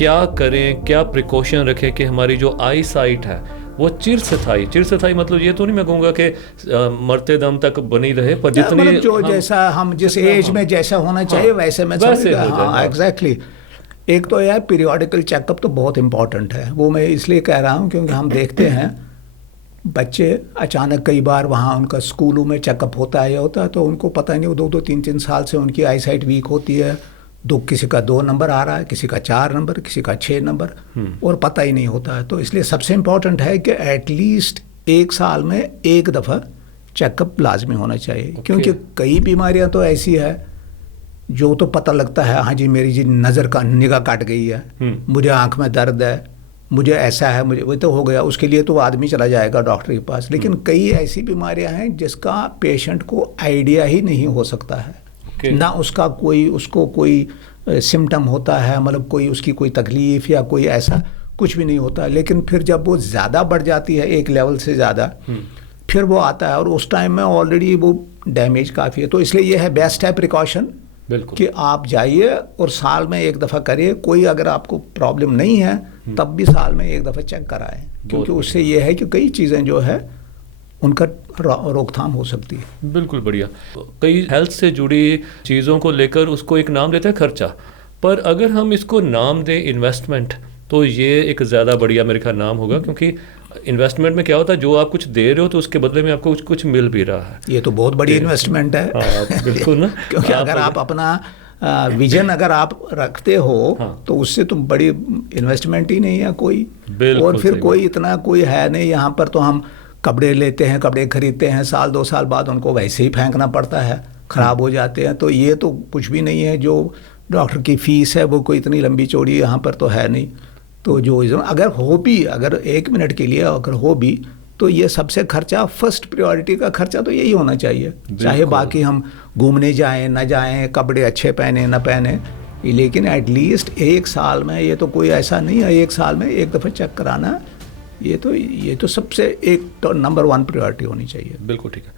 क्या करें, क्या प्रिकॉशन रखें कि हमारी जो आई साइट है वो चिरस्थाई मतलब ये तो नहीं मैं कहूँगा कि मरते दम तक बनी रहे, पर जितनी मतलब जो जैसा हम जिस एज में जैसा होना चाहिए वैसे में वैसे हो जाए। हाँ एग्जैक्टली। एक तो यार पीरियोडिकल चेकअप तो बहुत इंपॉर्टेंट है, वो मैं इसलिए कह रहा हूँ क्योंकि हम देखते हैं बच्चे अचानक कई बार वहाँ उनका स्कूलों में चेकअप होता है तो उनको पता नहीं, वो 2-2 3-3 साल से उनकी आई साइट वीक होती है, किसी का 2 नंबर आ रहा है, किसी का 4 नंबर, किसी का 6 नंबर, और पता ही नहीं होता है। तो इसलिए सबसे इम्पोर्टेंट है कि एटलीस्ट 1 साल में एक दफ़ा चेकअप लाजमी होना चाहिए। क्योंकि कई बीमारियां तो ऐसी है जो तो पता लगता है, हाँ जी मेरी जी निगाह कट गई है, मुझे आंख में दर्द है, मुझे ऐसा है, मुझे वो तो हो गया, उसके लिए तो वो आदमी चला जाएगा डॉक्टर के पास। लेकिन कई ऐसी बीमारियां हैं जिसका पेशेंट को आइडिया ही नहीं हो सकता है, ना उसको कोई सिम्टम होता है, मतलब कोई उसकी कोई तकलीफ या कोई ऐसा कुछ भी नहीं होता। लेकिन फिर जब वो ज़्यादा बढ़ जाती है एक लेवल से ज़्यादा, फिर वो आता है और उस टाइम में ऑलरेडी वो डैमेज काफ़ी है। तो इसलिए ये है बेस्ट है प्रिकॉशन कि आप जाइए और साल में एक दफ़ा करिए। कोई अगर आपको प्रॉब्लम नहीं है तब भी साल में एक दफ़ा चेक कराएं, क्योंकि उससे ये है कि कई चीज़ें जो है उनका रोकथाम हो सकती है। बिल्कुल बढ़िया। कई हेल्थ से जुड़ी चीज़ों को लेकर उसको एक नाम देते हैं खर्चा, पर अगर हम इसको नाम दें इन्वेस्टमेंट तो ये एक ज़्यादा बढ़िया मेरे ख्याल नाम होगा, क्योंकि इन्वेस्टमेंट में क्या होता है, जो आप कुछ दे रहे हो तो उसके बदले में आपको कुछ मिल भी रहा है। ये तो बहुत बड़ी इन्वेस्टमेंट है। बिल्कुल ना। क्योंकि अगर आप अपना विजन अगर आप रखते हो तो उससे तो बड़ी इन्वेस्टमेंट ही नहीं है कोई। और फिर कोई इतना कोई है नहीं। यहाँ पर तो हम कपड़े लेते हैं, कपड़े खरीदते हैं, साल 2 साल बाद उनको वैसे ही फेंकना पड़ता है, ख़राब हो जाते हैं। तो ये तो कुछ भी नहीं है। जो डॉक्टर की फ़ीस है वो कोई इतनी लंबी चौड़ी यहाँ पर तो है नहीं। तो जो अगर हो भी, अगर 1 मिनट के लिए अगर हो भी, तो ये सबसे खर्चा, फर्स्ट प्रायोरिटी का खर्चा तो यही होना चाहिए। चाहे बाकी हम घूमने जाएं ना जाएं, कपड़े अच्छे पहने ना पहने, लेकिन एटलीस्ट 1 साल में, ये तो कोई ऐसा नहीं है 1 साल में एक दफ़ा चेक कराना, ये तो सबसे एक नंबर 1 प्रायोरिटी होनी चाहिए। बिल्कुल ठीक है।